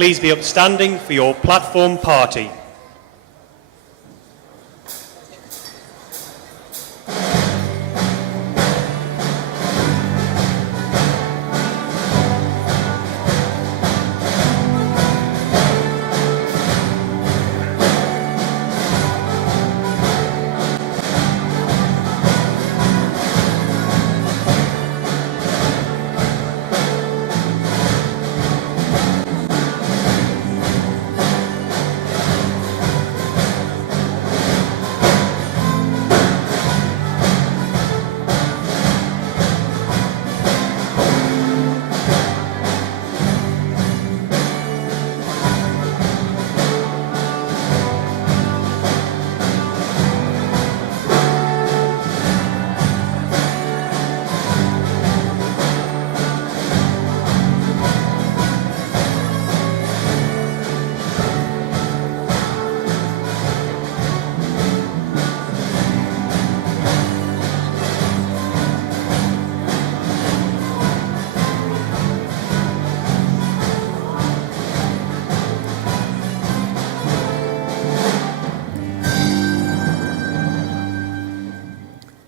please be upstanding for your platform party.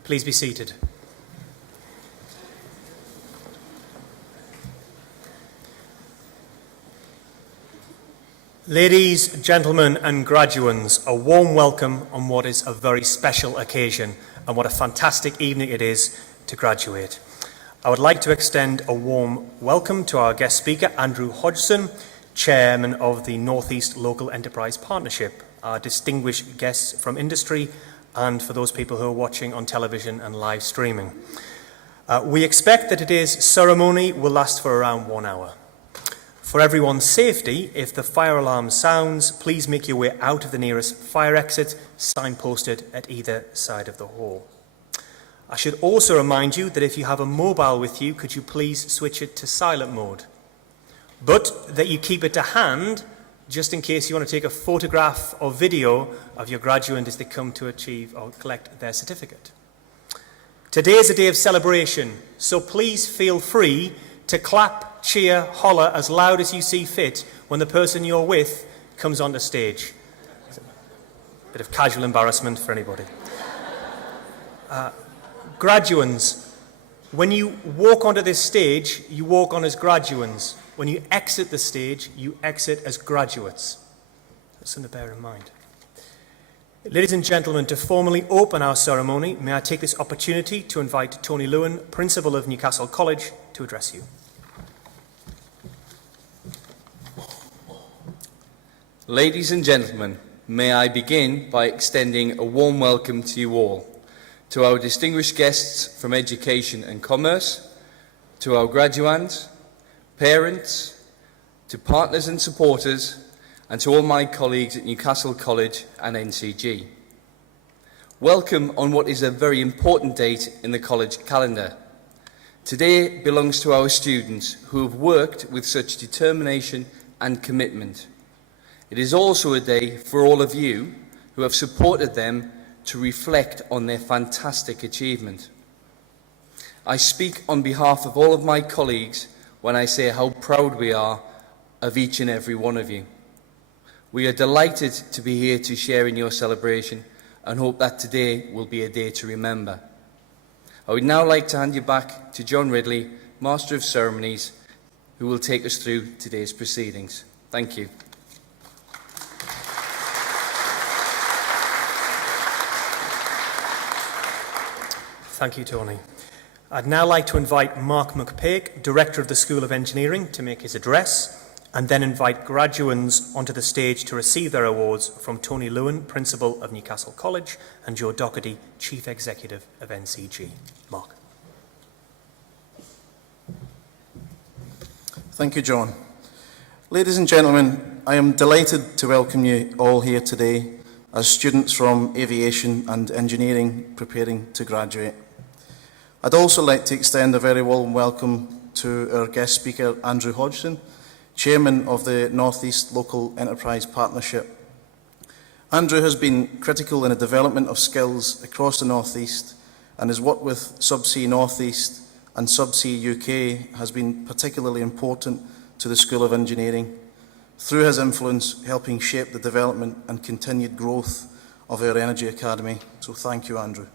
Please be seated. Ladies, gentlemen and graduands, a warm welcome on what is a very special occasion, and what a fantastic evening it is to graduate. I would like to extend a warm welcome to our guest speaker, Andrew Hodgson, Chairman of the North East Local Enterprise Partnership, our distinguished guests from industry, and for those people who are watching on television and live streaming. We expect that today's ceremony will last for around 1 hour. For everyone's safety, if the fire alarm sounds, please make your way out of the nearest fire exit, signposted at either side of the hall. I should also remind you that if you have a mobile with you, could you please switch it to silent mode? But that you keep it to hand, just in case you want to take a photograph or video of your graduate as they come to achieve or collect their certificate. Today is a day of celebration, so please feel free to clap, cheer, holler as loud as you see fit when the person you're with comes onto stage. Bit of casual embarrassment for anybody. Graduands, when you walk onto this stage, you walk on as graduands. When you exit the stage, you exit as graduates. That's something to bear in mind. Ladies and gentlemen, to formally open our ceremony, may I take this opportunity to invite Tony Lewin, Principal of Newcastle College, to address you. Ladies and gentlemen, may I begin by extending a warm welcome to you all, to our distinguished guests from Education and Commerce, to our graduands, parents, to partners and supporters, and to all my colleagues at Newcastle College and NCG. Welcome on what is a very important date in the college calendar. Today belongs to our students who have worked with such determination and commitment. It is also a day for all of you who have supported them to reflect on their fantastic achievement. I speak on behalf of all of my colleagues when I say how proud we are of each and every one of you. We are delighted to be here to share in your celebration and hope that today will be a day to remember. I would now like to hand you back to John Ridley, Master of Ceremonies, who will take us through today's proceedings. Thank you. Thank you, Tony. I'd now like to invite Mark McPake, Director of the School of Engineering, to make his address, and then invite graduands onto the stage to receive their awards from Tony Lewin, Principal of Newcastle College, and Joe Doherty, Chief Executive of NCG. Mark. Thank you, John. Ladies and gentlemen, I am delighted to welcome you all here today as students from aviation and engineering preparing to graduate. I'd also like to extend a very warm welcome to our guest speaker, Andrew Hodgson, Chairman of the North East Local Enterprise Partnership. Andrew has been critical in the development of skills across the North East, and his work with Subsea North East and Subsea UK has been particularly important to the School of Engineering. through his influence helping shape the development and continued growth of our Energy Academy. So thank you, Andrew.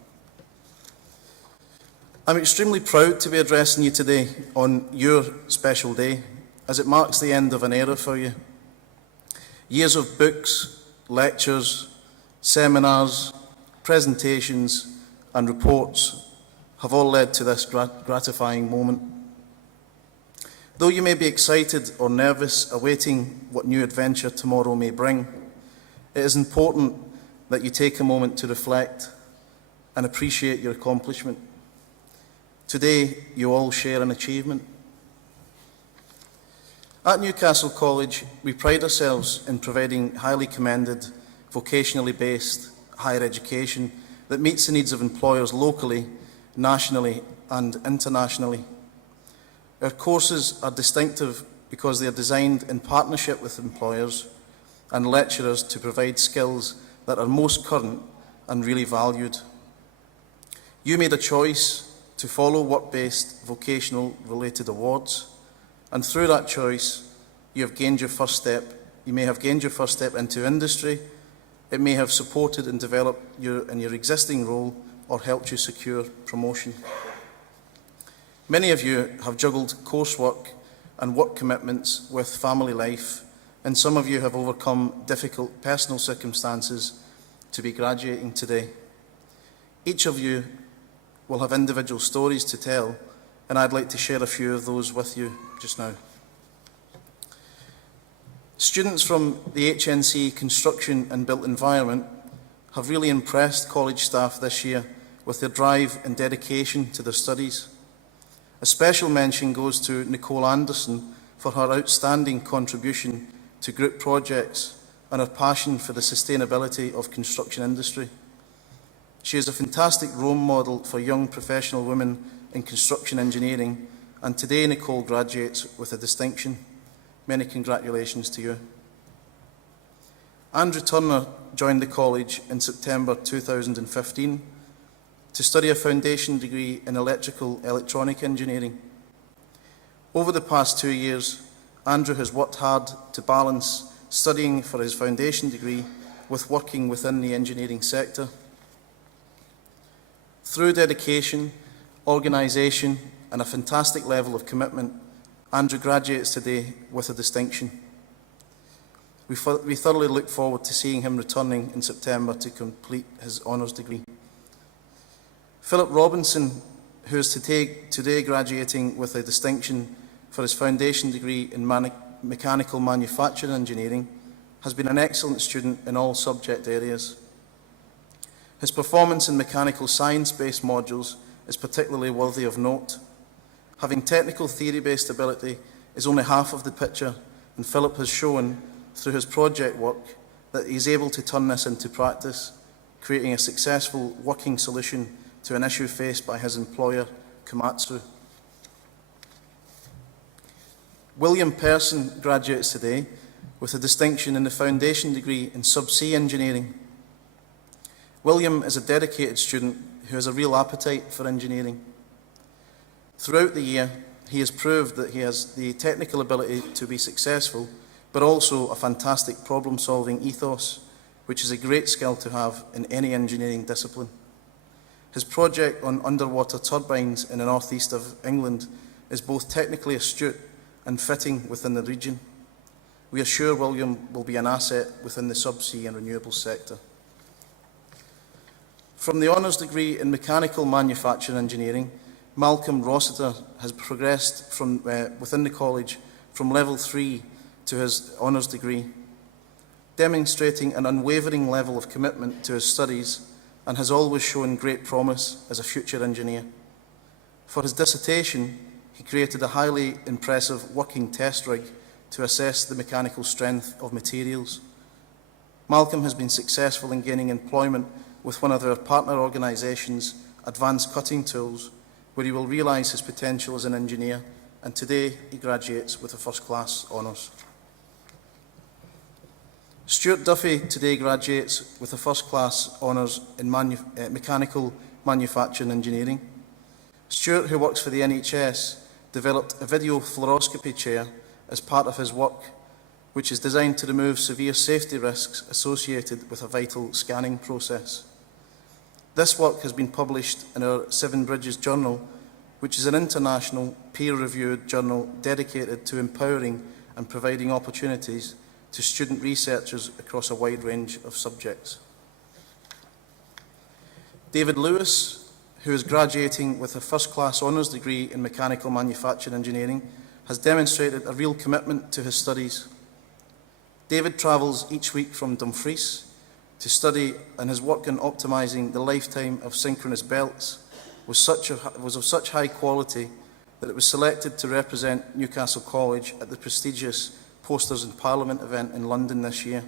I'm extremely proud to be addressing you today on your special day, as it marks the end of an era for you. Years of books, lectures, seminars, presentations and reports have all led to this gratifying moment. Though you may be excited or nervous awaiting what new adventure tomorrow may bring, it is important that you take a moment to reflect and appreciate your accomplishment. Today, you all share an achievement. At Newcastle College, we pride ourselves in providing highly commended, vocationally based higher education that meets the needs of employers locally, nationally and internationally. Our courses are distinctive because they are designed in partnership with employers and lecturers to provide skills that are most current and really valued. You made a choice to follow work-based vocational related awards, and through that choice you have gained your first step. You may have gained your first step into industry. It may have supported and developed you in your existing role or helped you secure promotion. Many of you have juggled coursework and work commitments with family life, and some of you have overcome difficult personal circumstances to be graduating today. Each of you will have individual stories to tell, and I'd like to share a few of those with you just now. Students from the HNC Construction and Built Environment have really impressed college staff this year with their drive and dedication to their studies. A special mention goes to Nicole Anderson for her outstanding contribution to group projects and her passion for the sustainability of construction industry. She is a fantastic role model for young professional women in construction engineering, and today Nicole graduates with a distinction. Many congratulations to you. Andrew Turner joined the college in September 2015 to study a foundation degree in electrical electronic engineering. Over the past 2 years, Andrew has worked hard to balance studying for his foundation degree with working within the engineering sector. Through dedication, organisation and a fantastic level of commitment, Andrew graduates today with a distinction. We thoroughly look forward to seeing him returning in September to complete his honours degree. Philip Robinson, who is today graduating with a distinction for his foundation degree in mechanical manufacturing engineering, has been an excellent student in all subject areas. His performance in mechanical science-based modules is particularly worthy of note. Having technical theory-based ability is only half of the picture, and Philip has shown through his project work that he is able to turn this into practice, creating a successful working solution to an issue faced by his employer, Komatsu. William Persson graduates today with a distinction in the foundation degree in subsea engineering. William is a dedicated student who has a real appetite for engineering. Throughout the year, he has proved that he has the technical ability to be successful, but also a fantastic problem-solving ethos, which is a great skill to have in any engineering discipline. His project on underwater turbines in the northeast of England is both technically astute and fitting within the region. We are sure William will be an asset within the subsea and renewables sector. From the honours degree in mechanical manufacturing engineering, Malcolm Rossiter has progressed from within the college from level 3 to his honours degree, demonstrating an unwavering level of commitment to his studies and has always shown great promise as a future engineer. For his dissertation, he created a highly impressive working test rig to assess the mechanical strength of materials. Malcolm has been successful in gaining employment with one of our partner organisations, Advanced Cutting Tools, where he will realise his potential as an engineer, and today he graduates with a first-class honours. Stuart Duffy today graduates with a first-class honours in mechanical manufacturing engineering. Stuart, who works for the NHS, developed a video fluoroscopy chair as part of his work, which is designed to remove severe safety risks associated with a vital scanning process. This work has been published in our Seven Bridges Journal, which is an international peer-reviewed journal dedicated to empowering and providing opportunities to student researchers across a wide range of subjects. David Lewis, who is graduating with a first-class honours degree in mechanical manufacturing engineering, has demonstrated a real commitment to his studies. David travels each week from Dumfries to study, and his work in optimising the lifetime of synchronous belts was of such high quality that it was selected to represent Newcastle College at the prestigious Posters in Parliament event in London this year.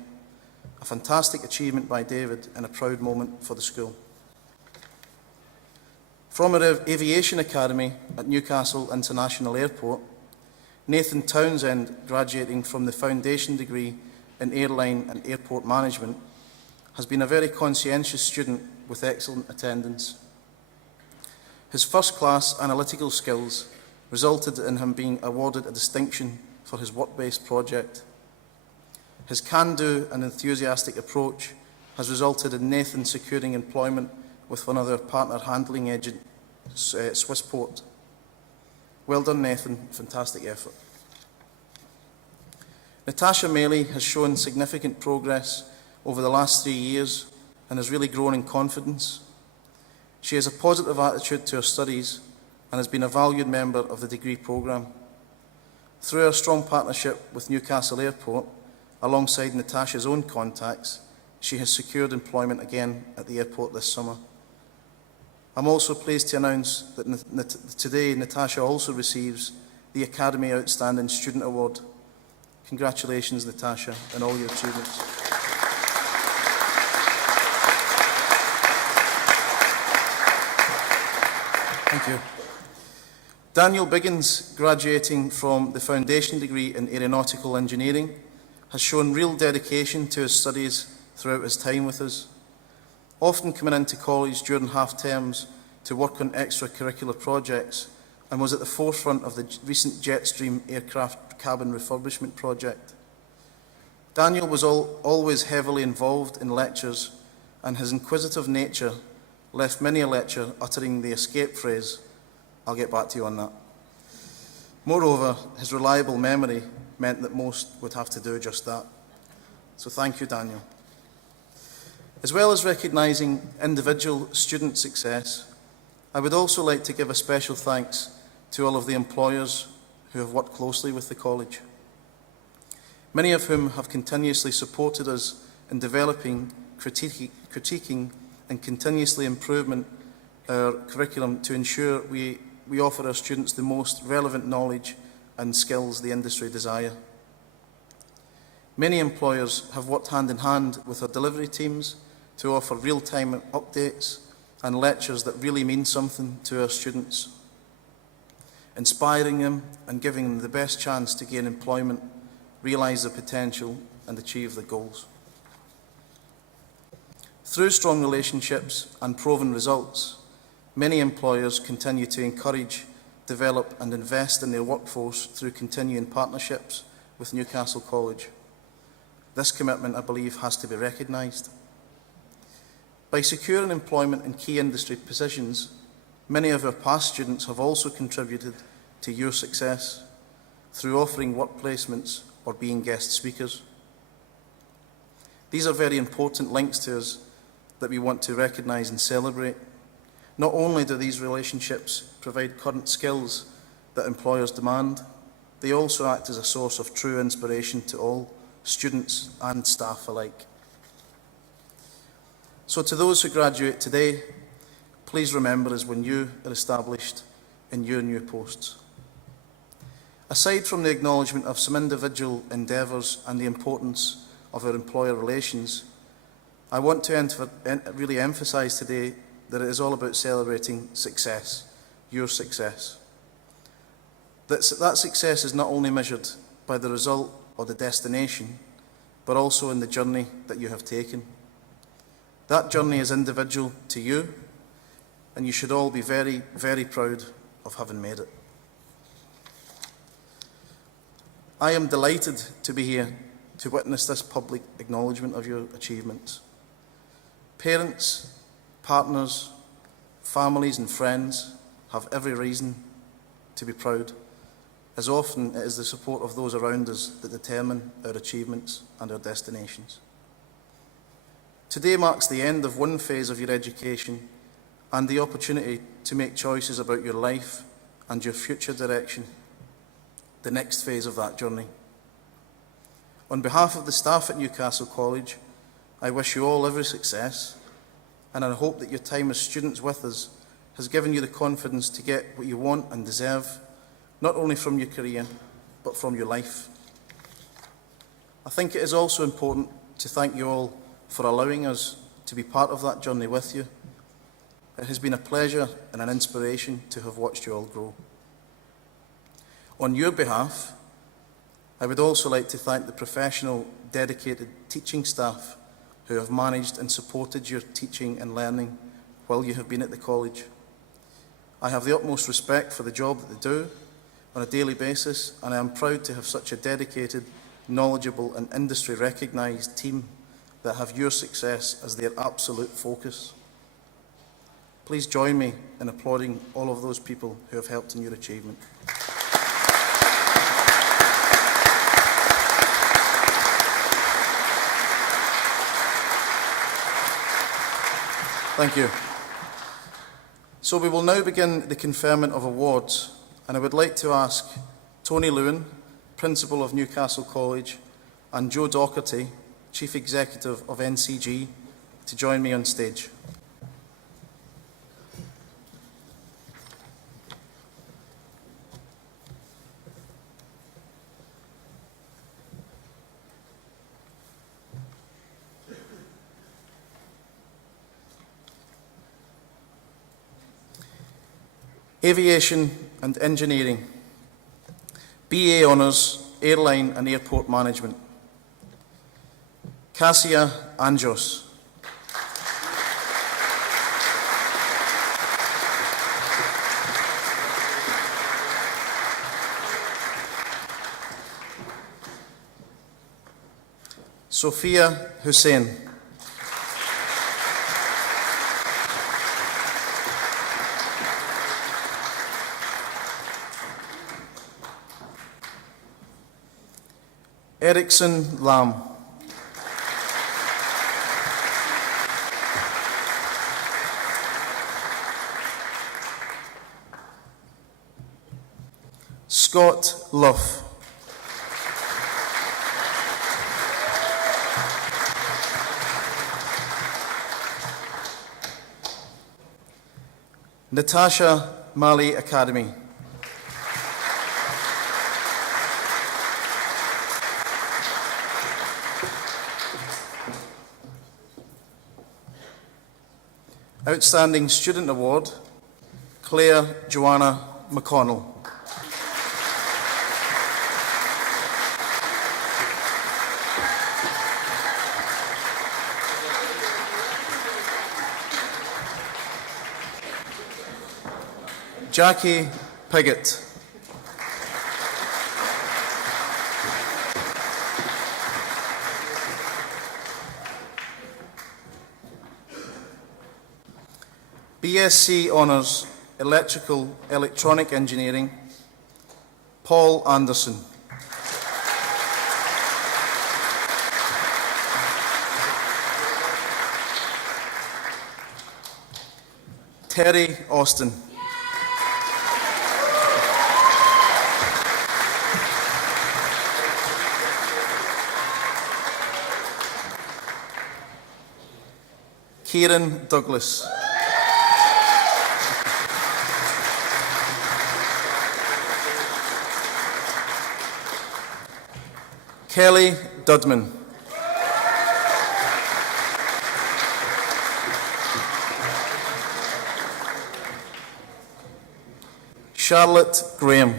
A fantastic achievement by David and a proud moment for the school. From our Aviation Academy at Newcastle International Airport, Nathan Townsend, graduating from the foundation degree in Airline and Airport Management, has been a very conscientious student with excellent attendance. His first-class analytical skills resulted in him being awarded a distinction for his work-based project. His can-do and enthusiastic approach has resulted in Nathan securing employment with one of their partner handling agent, Swissport. Well done, Nathan. Fantastic effort. Natasha Maley has shown significant progress over the last 3 years and has really grown in confidence. She has a positive attitude to her studies and has been a valued member of the degree programme. Through our strong partnership with Newcastle Airport, alongside Natasha's own contacts, she has secured employment again at the airport this summer. I'm also pleased to announce that today Natasha also receives the Academy Outstanding Student Award. Congratulations, Natasha, and all your achievements. Thank you. Daniel Biggins, graduating from the foundation degree in aeronautical engineering, has shown real dedication to his studies throughout his time with us, often coming into college during half-terms to work on extracurricular projects, and was at the forefront of the recent Jetstream aircraft cabin refurbishment project. Daniel was always heavily involved in lectures, and his inquisitive nature left many a lecture uttering the escape phrase, "I'll get back to you on that." Moreover, his reliable memory meant that most would have to do just that. So thank you, Daniel. As well as recognising individual student success, I would also like to give a special thanks to all of the employers who have worked closely with the college, many of whom have continuously supported us in developing, critiquing and continuously improving our curriculum to ensure we offer our students the most relevant knowledge and skills the industry desire. Many employers have worked hand in hand with our delivery teams to offer real-time updates and lectures that really mean something to our students, inspiring them and giving them the best chance to gain employment, realise their potential and achieve their goals. Through strong relationships and proven results, many employers continue to encourage, develop and invest in their workforce through continuing partnerships with Newcastle College. This commitment, I believe, has to be recognised. By securing employment in key industry positions, many of our past students have also contributed to your success through offering work placements or being guest speakers. These are very important links to us that we want to recognise and celebrate. Not only do these relationships provide current skills that employers demand, they also act as a source of true inspiration to all students and staff alike. So to those who graduate today, please remember us when you are established in your new posts. Aside from the acknowledgement of some individual endeavours and the importance of our employer relations, I want to really emphasise today that it is all about celebrating success, your success. That success is not only measured by the result or the destination, but also in the journey that you have taken. That journey is individual to you, and you should all be very, very proud of having made it. I am delighted to be here to witness this public acknowledgement of your achievements. Parents, partners, families and friends have every reason to be proud, as often it is the support of those around us that determine our achievements and our destinations. Today marks the end of one phase of your education and the opportunity to make choices about your life and your future direction, the next phase of that journey. On behalf of the staff at Newcastle College, I wish you all every success, and I hope that your time as students with us has given you the confidence to get what you want and deserve, not only from your career, but from your life. I think it is also important to thank you all for allowing us to be part of that journey with you. It has been a pleasure and an inspiration to have watched you all grow. On your behalf, I would also like to thank the professional, dedicated teaching staff who have managed and supported your teaching and learning while you have been at the college. I have the utmost respect for the job that they do on a daily basis, and I am proud to have such a dedicated, knowledgeable and industry-recognised team that have your success as their absolute focus. Please join me in applauding all of those people who have helped in your achievement. Thank you. So we will now begin the conferment of awards, and I would like to ask Tony Lewin, Principal of Newcastle College, and Joe Docherty, Chief Executive of NCG, to join me on stage. Aviation and Engineering, BA Honours, Airline and Airport Management, Cassia Anjos. Sophia Hussain. Erickson Lam. Scott Luff. Natasha Mali Academy. Outstanding Student Award, Claire Joanna McConnell. Jackie Piggott. BSc Honours, Electrical Electronic Engineering, Paul Anderson. Terry Austin. Kieran Douglas. Kelly Dudman. Charlotte Graham.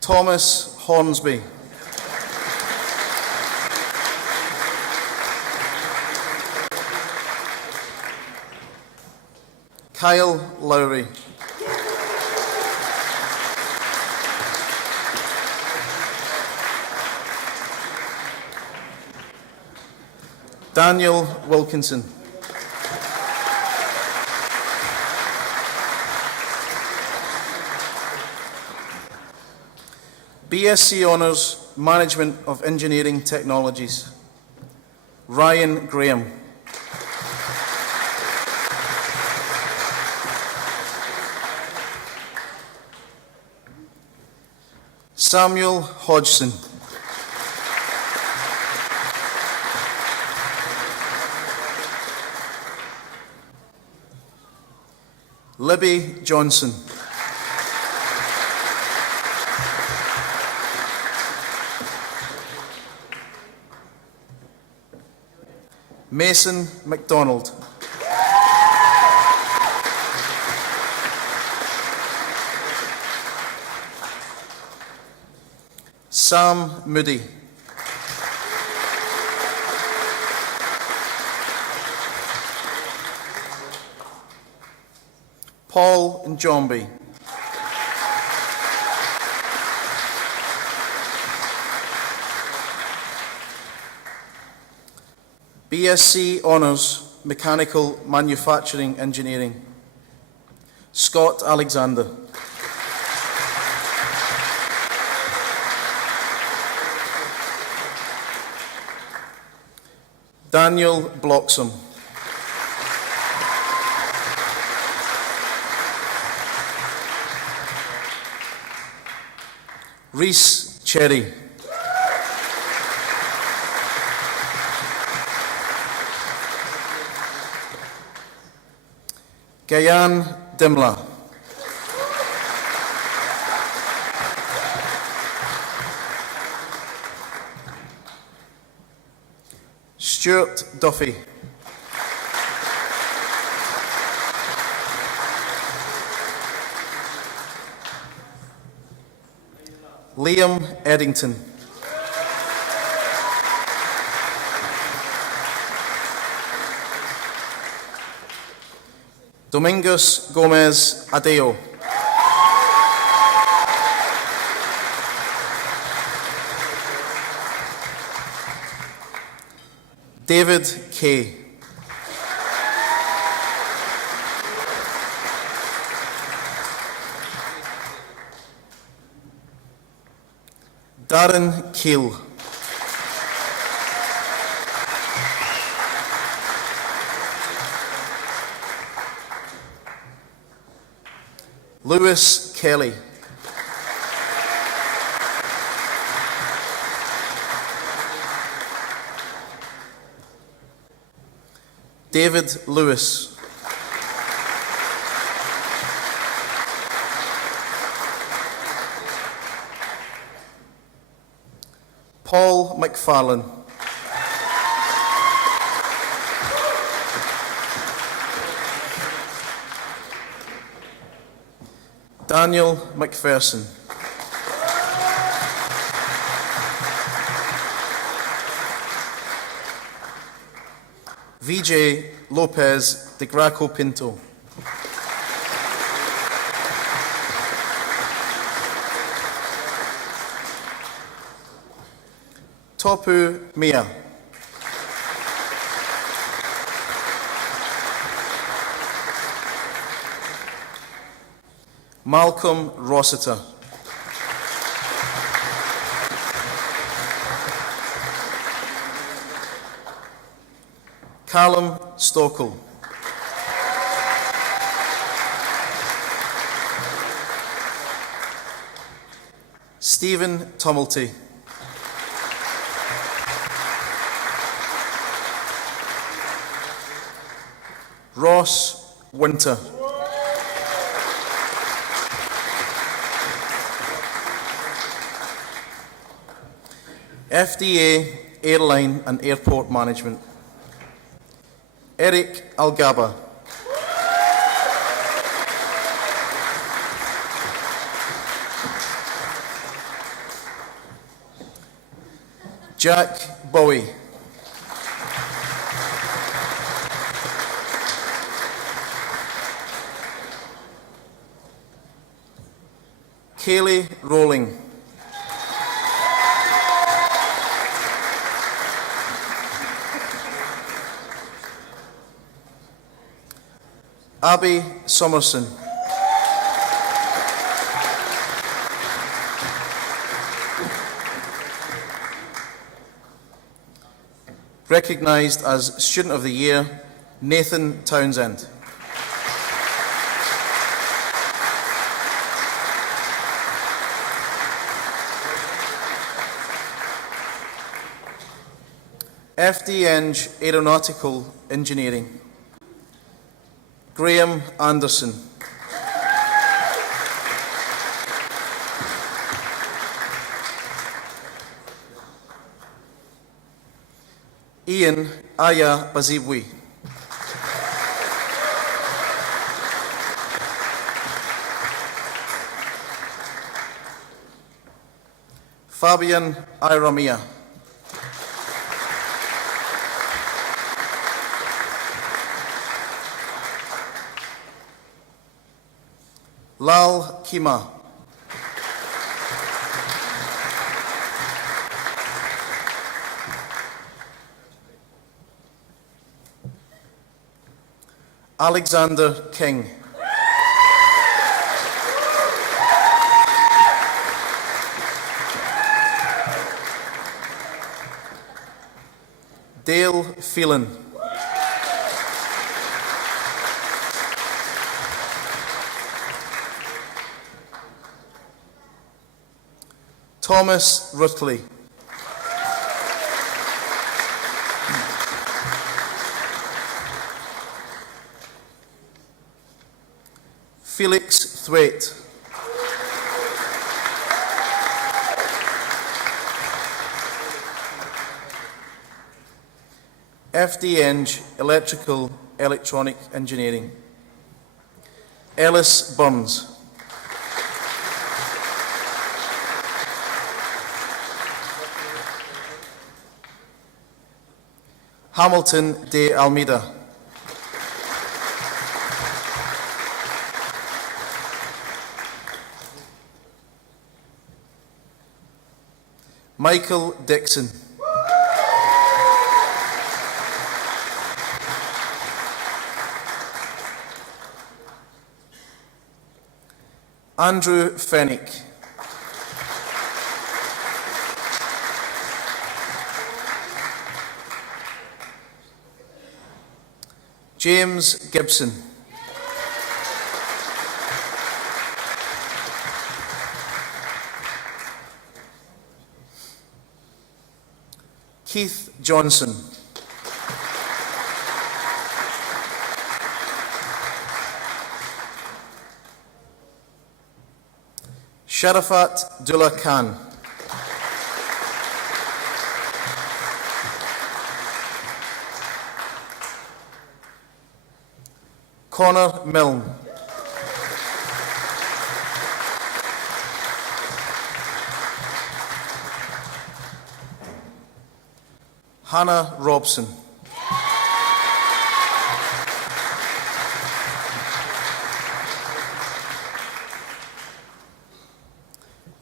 Thomas Hornsby. Kyle Lowry. Daniel Wilkinson. BSc Honours, Management of Engineering Technologies, Ryan Graham. Samuel Hodgson. Libby Johnson. Mason MacDonald. Sam Moody. Paul Njombi. BSc Honours, Mechanical Manufacturing Engineering, Scott Alexander. Daniel Bloxham. Reese Cherry. Gayan Dimla. Stuart Duffy. Liam Eddington. Domingos Gomez Adeo. David Kay. Darren Keel. Lewis Kelly. David Lewis. Paul McFarlane. Daniel McPherson. VJ Lopez de Graco Pinto. Topu Mia. Malcolm Rossiter. Callum Stockel. Stephen Tumulty. Ross Winter. FDA Airline and Airport Management, Eric Algaba. Jack Bowie. Kaylee Rowling. Abby Somerson. Recognised as Student of the Year, Nathan Townsend. FD Eng Aeronautical Engineering, Graham Anderson. Ian Aya Bazibwi. Fabian Iramia. Lal Kima. Alexander King. Dale Phelan. Thomas Rutley. Felix Thwaite. FD Eng Electrical Electronic Engineering, Ellis Burns. Hamilton de Almeida. Michael Dixon. Andrew Fennick. James Gibson. Keith Johnson. Sharafat Dullah Khan. Connor Milne. Hannah Robson.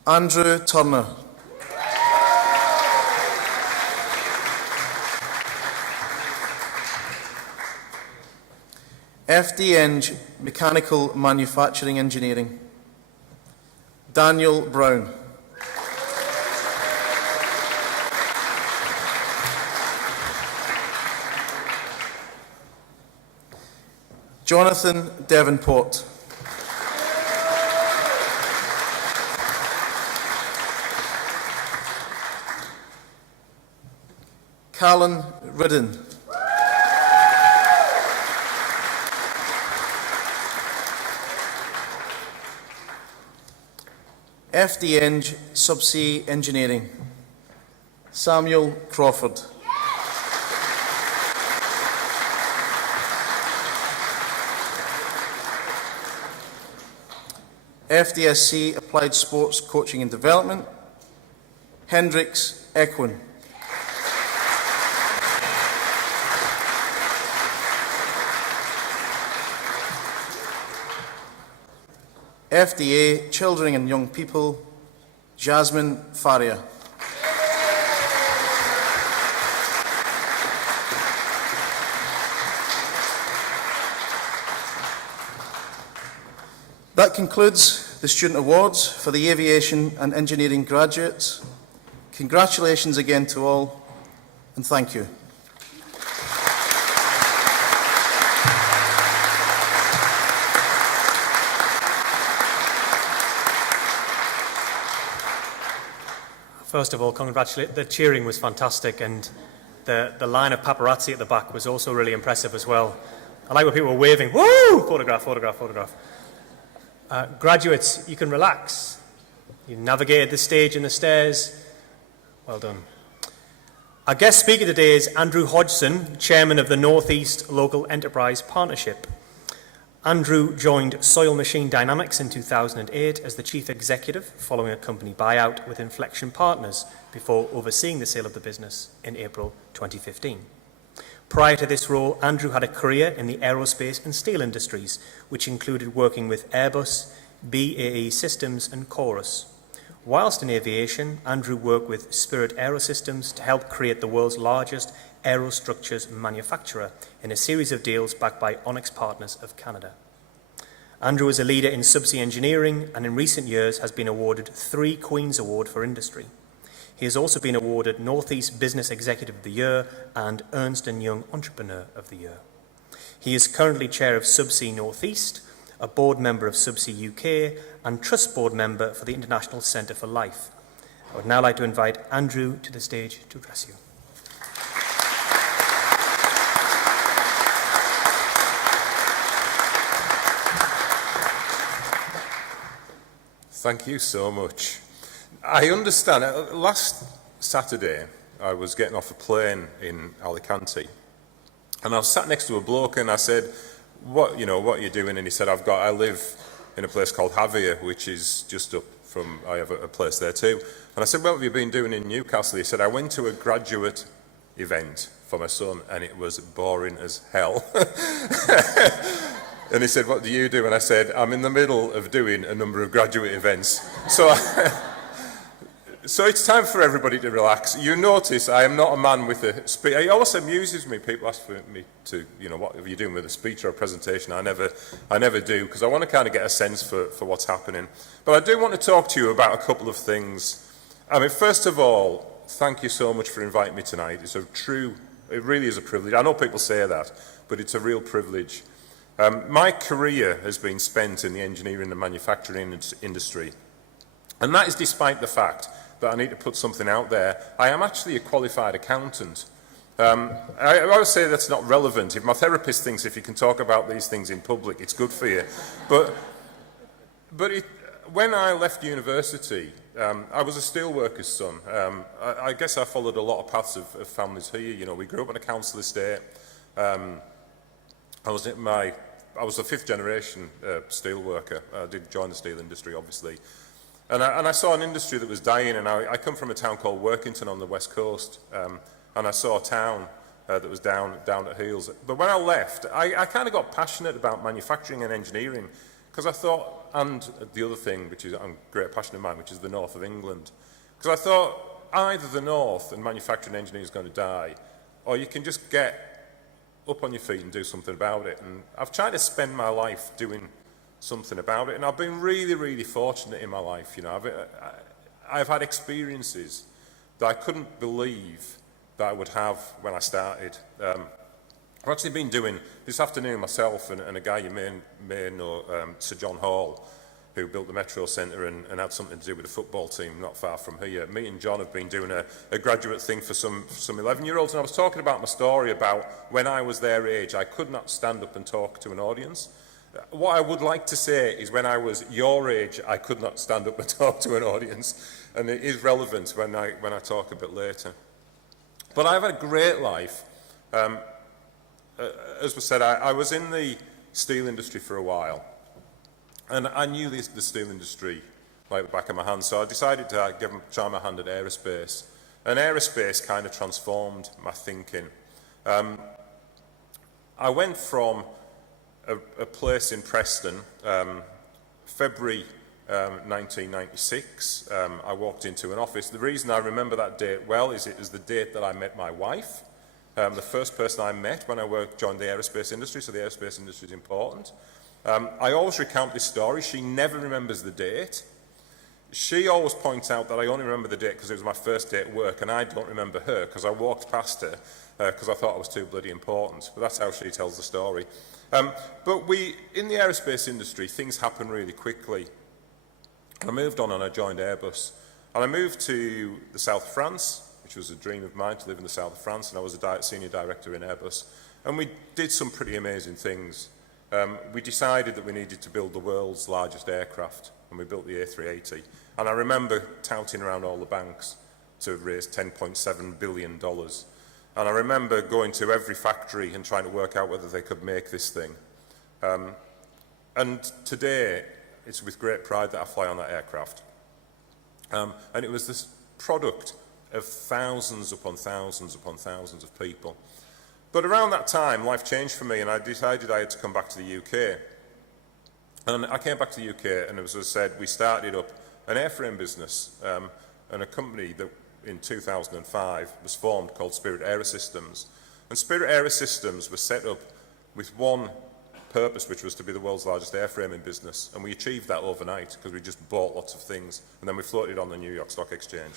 Andrew Turner. FD Eng Mechanical Manufacturing Engineering, Daniel Brown. Jonathan Devonport. Callan Ridden. FD Eng Subsea Engineering, Samuel Crawford. FDSC Applied Sports Coaching and Development, Hendrix Equin. FDA, Children and Young People, Jasmine Faria. That concludes the Student Awards for the Aviation and Engineering graduates. Congratulations again to all, and thank you. First of all, congratulate. The cheering was fantastic, and the line of paparazzi at the back was also really impressive as well. I like when people were waving, woo! Photograph, photograph, photograph. Graduates, you can relax. You navigated the stage and the stairs. Well done. Our guest speaker today is Andrew Hodgson, Chairman of the North East Local Enterprise Partnership. Andrew joined Soil Machine Dynamics in 2008 as the Chief Executive following a company buyout with Inflection Partners before overseeing the sale of the business in April 2015. Prior to this role, Andrew had a career in the aerospace and steel industries, which included working with Airbus, BAE Systems and Chorus. Whilst in aviation, Andrew worked with Spirit Aerosystems to help create the world's largest aerostructures manufacturer in a series of deals backed by Onyx Partners of Canada. Andrew is a leader in subsea engineering and in recent years has been awarded 3 Queen's Award for Industry. He has also been awarded Northeast Business Executive of the Year and Ernst & Young Entrepreneur of the Year. He is currently chair of Subsea Northeast, a board member of Subsea UK and trust board member for the International Centre for Life. I would now like to invite Andrew to the stage to address you. Thank you so much. I understand. Last Saturday, I was getting off a plane in Alicante, and I was sat next to a bloke, and I said, "What are you doing?" And he said, I live in a place called Javier, which is just up from. I have a place there too." And I said, "What have you been doing in Newcastle?" He said, "I went to a graduate event for my son, and it was boring as hell." And he said, "What do you do?" And I said, "I'm in the middle of doing a number of graduate events." So it's time for everybody to relax. You notice I am not a man with a speech. It always amuses me. People ask for me to, what are you doing with a speech or a presentation? I never do, because I want to kind of get a sense for what's happening. But I do want to talk to you about a couple of things. I mean, first of all, thank you so much for inviting me tonight. It really is a privilege. I know people say that, but it's a real privilege. My career has been spent in the engineering and manufacturing industry, and that is despite the fact that I need to put something out there. I am actually a qualified accountant. I always say that's not relevant. If my therapist thinks if you can talk about these things in public, it's good for you. But when I left university, I was a steelworker's son. I guess I followed a lot of paths of families here. We grew up on a council estate. I was a 5th generation steel worker. I did join the steel industry, obviously. And I saw an industry that was dying, and I come from a town called Workington on the west coast, and I saw a town that was down at heels. But when I left, I kind of got passionate about manufacturing and engineering, because I thought, and the other thing, which is a great passion of mine, which is the north of England, because I thought either the north and manufacturing engineering is going to die, or you can just get up on your feet and do something about it. And I've tried to spend my life doing something about it, and I've been really, really fortunate in my life. I've had experiences that I couldn't believe that I would have when I started. I've actually been doing this afternoon myself and a guy you may know, Sir John Hall, who built the Metro Centre and had something to do with the football team not far from here. Me and John have been doing a graduate thing for some 11-year-olds, and I was talking about my story about when I was their age, I could not stand up and talk to an audience. What I would like to say is when I was your age, I could not stand up and talk to an audience, and it is relevant when I talk a bit later. But I've had a great life. As was said, I was in the steel industry for a while, and I knew the steel industry like the back of my hand, so I decided to try my hand at aerospace. And aerospace kind of transformed my thinking. I went from a place in Preston, February 1996, I walked into an office. The reason I remember that date well is it was the date that I met my wife, the first person I met when I joined the aerospace industry, so the aerospace industry is important. I always recount this story. She never remembers the date. She always points out that I only remember the date because it was my first day at work, and I don't remember her because I walked past her because I thought I was too bloody important. But that's how she tells the story. But in the aerospace industry, things happen really quickly. I moved on and I joined Airbus. And I moved to the south of France, which was a dream of mine to live in the south of France, and I was a senior director in Airbus. And we did some pretty amazing things. We decided that we needed to build the world's largest aircraft, and we built the A380. And I remember touting around all the banks to raise $10.7 billion. And I remember going to every factory and trying to work out whether they could make this thing. And today, it's with great pride that I fly on that aircraft. And it was this product of thousands upon thousands upon thousands of people. But around that time, life changed for me, and I decided I had to come back to the UK. And I came back to the UK, and as I said, we started up an airframe business, and a company that in 2005 was formed called Spirit Aerosystems. And Spirit Aerosystems was set up with one purpose, which was to be the world's largest airframing business. And we achieved that overnight because we just bought lots of things, and then we floated on the New York Stock Exchange.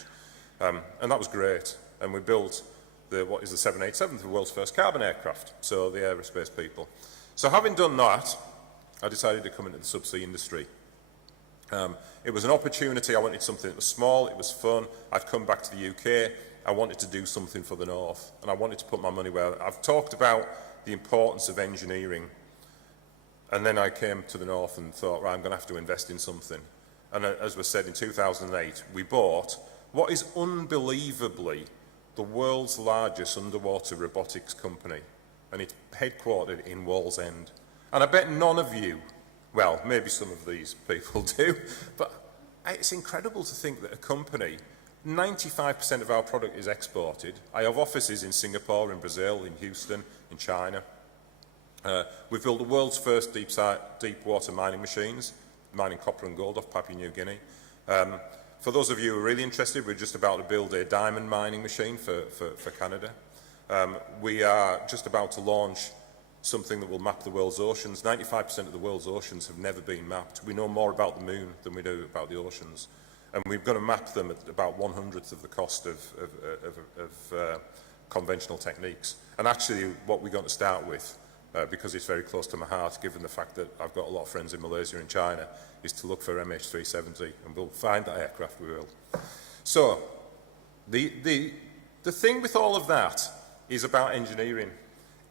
And that was great. And we built what is the 787, the world's first carbon aircraft, so the aerospace people. So having done that, I decided to come into the subsea industry. It was an opportunity. I wanted something that was small, it was fun. I'd come back to the UK. I wanted to do something for the North, and I wanted to put my money where I've talked about the importance of engineering. And then I came to the North and thought, right, I'm going to have to invest in something. And as was said, in 2008, we bought what is unbelievably the world's largest underwater robotics company, and it's headquartered in Wallsend. And I bet none of you, well, maybe some of these people do, but it's incredible to think that a company, 95% of our product is exported. I have offices in Singapore, in Brazil, in Houston, in China. We've built the world's first deep water mining machines, mining copper and gold off Papua New Guinea. For those of you who are really interested, we're just about to build a diamond mining machine for Canada. We are just about to launch something that will map the world's oceans. 95% of the world's oceans have never been mapped. We know more about the moon than we do about the oceans. And we're going to map them at about 1/100th of the cost of conventional techniques. And actually, what we're going to start with, because it's very close to my heart, given the fact that I've got a lot of friends in Malaysia and China, is to look for MH370, and we'll find that aircraft, we will. So, the thing with all of that is about engineering.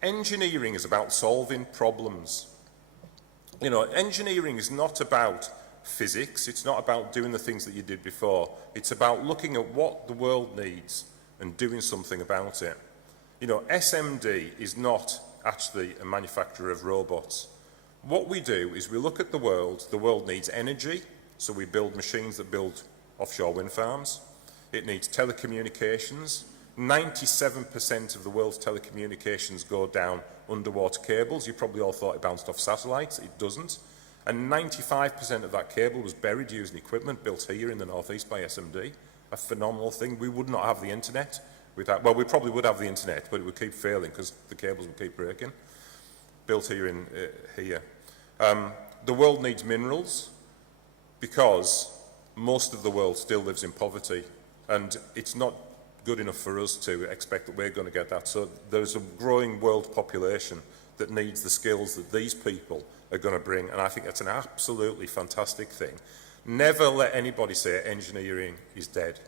Engineering is about solving problems. You know, engineering is not about physics, it's not about doing the things that you did before, it's about looking at what the world needs and doing something about it. You know, SMD is not actually a manufacturer of robots. What we do is we look at the world needs energy, so we build machines that build offshore wind farms. It needs telecommunications. 97% of the world's telecommunications go down underwater cables. You probably all thought it bounced off satellites. It doesn't. And 95% of that cable was buried using equipment built here in the northeast by SMD. A phenomenal thing. We would not have the internet without, well, we probably would have the internet, but it would keep failing because the cables would keep breaking. Built here in here. The world needs minerals because most of the world still lives in poverty, and it's not good enough for us to expect that we're going to get that. So there's a growing world population that needs the skills that these people are going to bring, and I think that's an absolutely fantastic thing. Never let anybody say engineering is dead.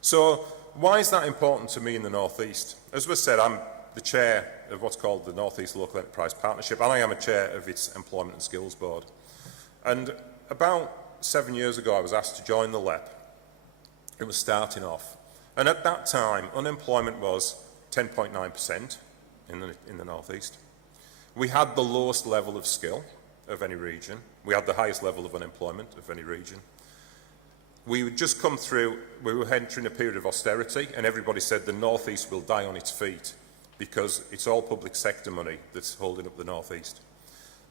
So why is that important to me in the Northeast? As was said, I'm the chair of what's called the Northeast Local Enterprise Partnership, and I am a chair of its Employment and Skills Board. And about 7 years ago, I was asked to join the LEP. It was starting off. And at that time, unemployment was 10.9% in the Northeast. We had the lowest level of skill of any region. We had the highest level of unemployment of any region. We would just come through, we were entering a period of austerity, and everybody said the Northeast will die on its feet because it's all public sector money that's holding up the Northeast.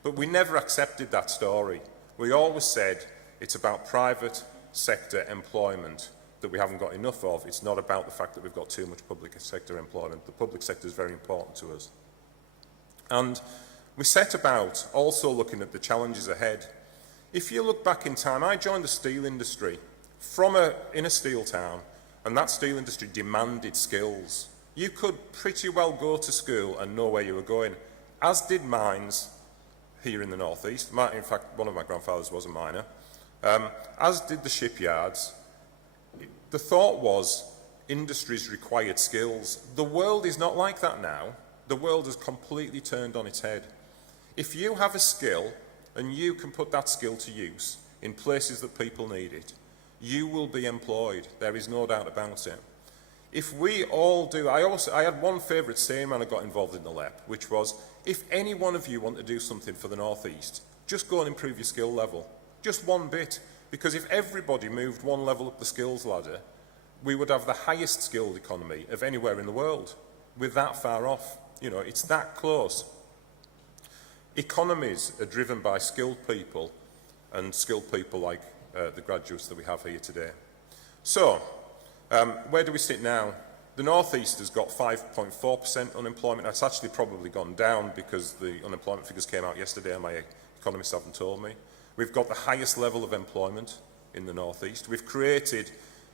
But we never accepted that story. we always said it's about private sector employment that we haven't got enough of. It's not about the fact that we've got too much public sector employment. The public sector is very important to us. And we set about also looking at the challenges ahead. If you look back in time, I joined the steel industry in a steel town, and that steel industry demanded skills. You could pretty well go to school and know where you were going, as did mines here in the northeast. In fact, one of my grandfathers was a miner, as did the shipyards. The thought was industries required skills. The world is not like that now. The world has completely turned on its head. If you have a skill and you can put that skill to use in places that people need it, you will be employed. There is no doubt about it. If we all do, I had one favourite saying when I got involved in the LEP, which was, if any one of you want to do something for the North East, just go and improve your skill level. Just one bit. Because if everybody moved one level up the skills ladder, we would have the highest skilled economy of anywhere in the world. We're that far off. You know, it's that close. Economies are driven by skilled people, and skilled people like the graduates that we have here today. So, where do we sit now? The North East has got 5.4% unemployment. That's actually probably gone down because the unemployment figures came out yesterday and my economists haven't told me. We've got the highest level of employment in the North East. We've created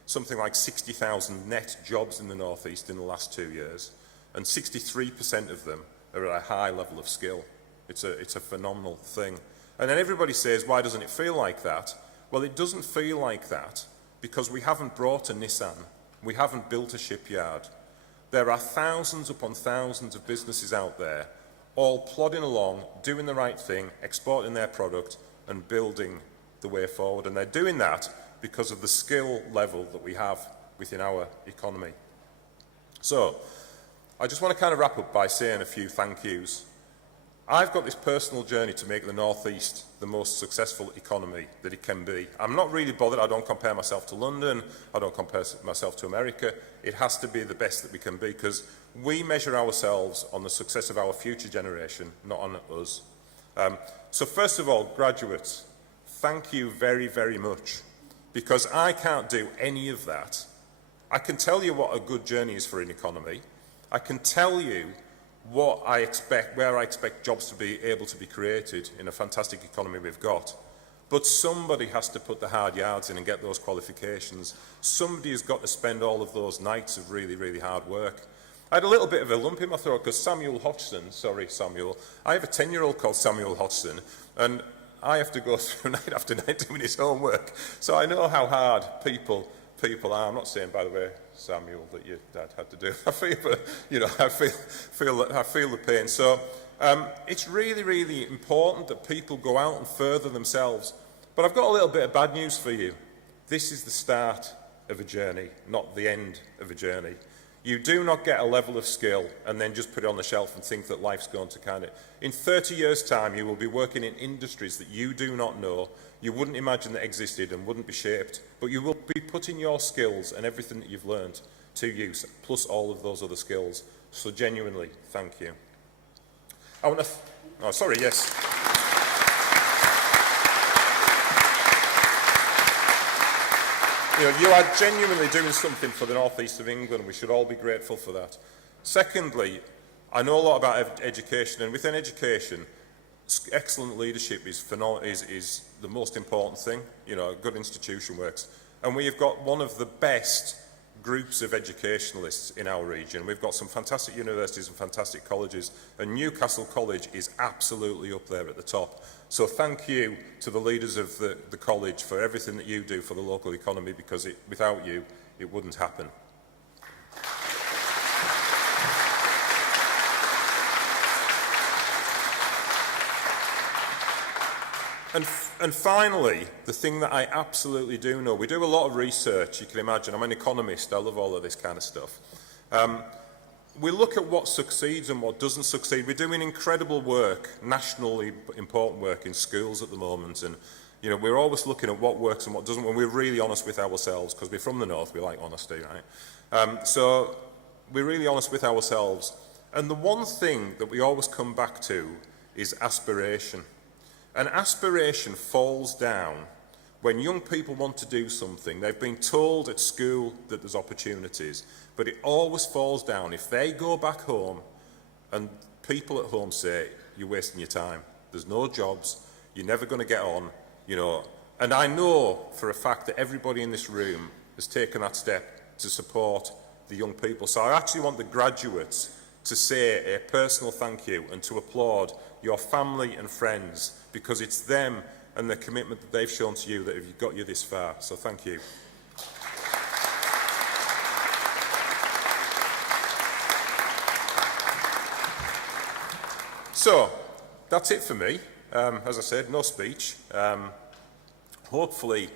something like 60,000 net jobs in the North East in the last 2 years, and 63% of them are at a high level of skill. It's a phenomenal thing. And then everybody says, why doesn't it feel like that? Well, it doesn't feel like that because we haven't brought a Nissan. We haven't built a shipyard. There are thousands upon thousands of businesses out there, all plodding along, doing the right thing, exporting their product and building the way forward. And they're doing that because of the skill level that we have within our economy. So, I just want to kind of wrap up by saying a few thank yous. I've got this personal journey to make the North East the most successful economy that it can be. I'm not really bothered. I don't compare myself to London. I don't compare myself to America. It has to be the best that we can be because we measure ourselves on the success of our future generation, not on us. So first of all, graduates, thank you very, very much because I can't do any of that. I can tell you what a good journey is for an economy. I can tell you what I expect, where I expect jobs to be able to be created in a fantastic economy we've got. But somebody has to put the hard yards in and get those qualifications. Somebody has got to spend all of those nights of really, really hard work. I had a little bit of a lump in my throat because Samuel Hodgson, I have a 10-year-old called Samuel Hodgson, and I have to go through night after night doing his homework. So I know how hard people are. I'm not saying, by the way, Samuel, that your dad had to do. I feel the pain. So it's really, really important that people go out and further themselves. But I've got a little bit of bad news for you. This is the start of a journey, not the end of a journey. You do not get a level of skill and then just put it on the shelf and think that life's going to kind of... In 30 years' time, you will be working in industries that you do not know, you wouldn't imagine that existed and wouldn't be shaped, but you will be putting your skills and everything that you've learned to use, plus all of those other skills. So genuinely, thank you. I want to... Oh, sorry, yes. You are genuinely doing something for the North East of England. We should all be grateful for that. Secondly, I know a lot about education, and within education, excellent leadership is the most important thing. You know, a good institution works. And we have got one of the best groups of educationalists in our region. We've got some fantastic universities and fantastic colleges, and Newcastle College is absolutely up there at the top. So thank you to the leaders of the college for everything that you do for the local economy, because without you, it wouldn't happen. And finally, the thing that I absolutely do know, we do a lot of research, you can imagine. I'm an economist, I love all of this kind of stuff. We look at what succeeds and what doesn't succeed. We're doing incredible work, nationally important work in schools at the moment, and you know, we're always looking at what works and what doesn't, when we're really honest with ourselves, because we're from the north, we like honesty, right? So we're really honest with ourselves. And the one thing that we always come back to is aspiration. And aspiration falls down when young people want to do something. They've been told at school that there's opportunities, but it always falls down if they go back home and people at home say, you're wasting your time, there's no jobs, you're never going to get on, you know. And I know for a fact that everybody in this room has taken that step to support the young people. So I actually want the graduates to say a personal thank you and to applaud your family and friends, because it's them and the commitment that they've shown to you that have got you this far. So thank you. So that's it for me. As I said, no speech. Hopefully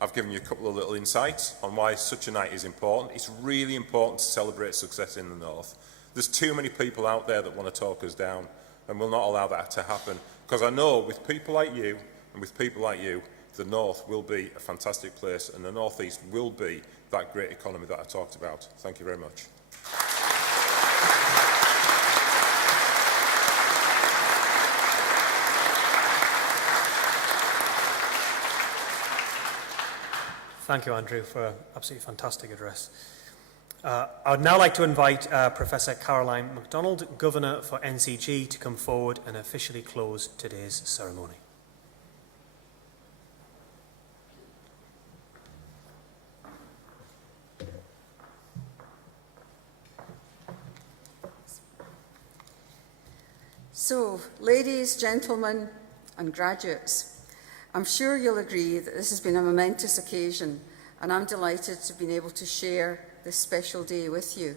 I've given you a couple of little insights on why such a night is important. It's really important to celebrate success in the North. There's too many people out there that want to talk us down, and we'll not allow that to happen. Because I know with people like you, and with people like you, the North will be a fantastic place, and the North East will be that great economy that I talked about. Thank you very much. Thank you, Andrew, for an absolutely fantastic address. I would now like to invite Professor Caroline MacDonald, Governor for NCG, to come forward and officially close today's ceremony. So, ladies, gentlemen, and graduates, I'm sure you'll agree that this has been a momentous occasion, and I'm delighted to have been able to share this special day with you.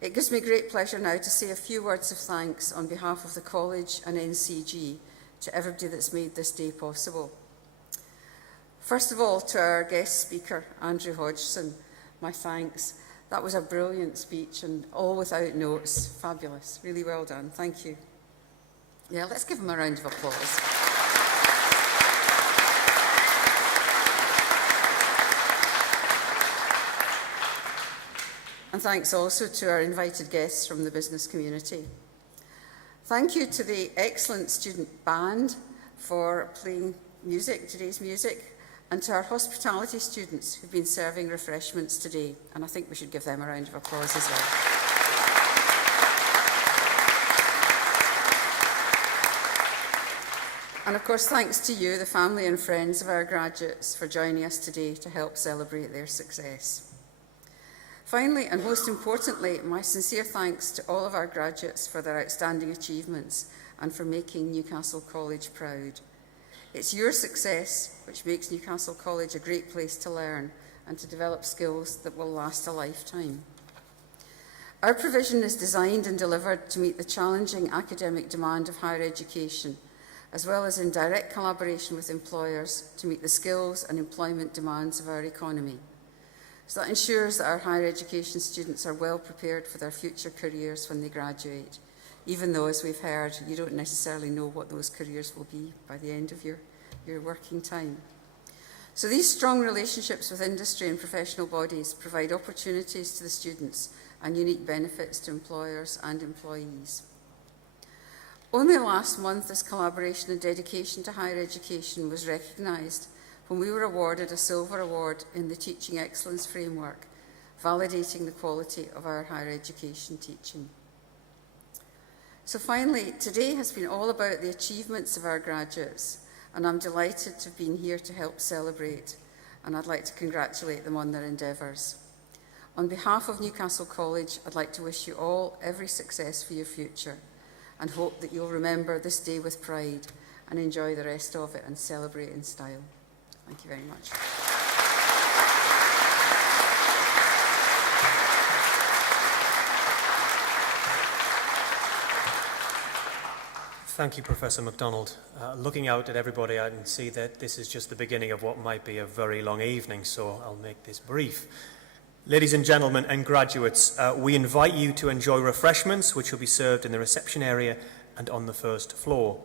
It gives me great pleasure now to say a few words of thanks on behalf of the College and NCG to everybody that's made this day possible. First of all, to our guest speaker, Andrew Hodgson, my thanks. That was a brilliant speech and all without notes. Fabulous. Really well done. Thank you. Yeah, let's give him a round of applause. And thanks also to our invited guests from the business community. Thank you to the excellent student band for playing music, today's music, and to our hospitality students who've been serving refreshments today. And I think we should give them a round of applause as well. And of course, thanks to you, the family and friends of our graduates, for joining us today to help celebrate their success. Finally, and most importantly, my sincere thanks to all of our graduates for their outstanding achievements and for making Newcastle College proud. It's your success which makes Newcastle College a great place to learn and to develop skills that will last a lifetime. Our provision is designed and delivered to meet the challenging academic demand of higher education, as well as in direct collaboration with employers to meet the skills and employment demands of our economy. So that ensures that our higher education students are well prepared for their future careers when they graduate, even though, as we've heard, you don't necessarily know what those careers will be by the end of your working time. So these strong relationships with industry and professional bodies provide opportunities to the students and unique benefits to employers and employees. Only last month, this collaboration and dedication to higher education was recognised when we were awarded a Silver Award in the Teaching Excellence Framework, validating the quality of our higher education teaching. So finally, today has been all about the achievements of our graduates, and I'm delighted to have been here to help celebrate, and I'd like to congratulate them on their endeavours. On behalf of Newcastle College, I'd like to wish you all every success for your future, and hope that you'll remember this day with pride and enjoy the rest of it and celebrate in style. Thank you very much. Thank you, Professor MacDonald. Looking out at everybody, I can see that this is just the beginning of what might be a very long evening, so I'll make this brief. Ladies and gentlemen and graduates, we invite you to enjoy refreshments which will be served in the reception area and on the first floor.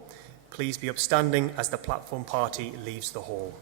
Please be upstanding as the platform party leaves the hall.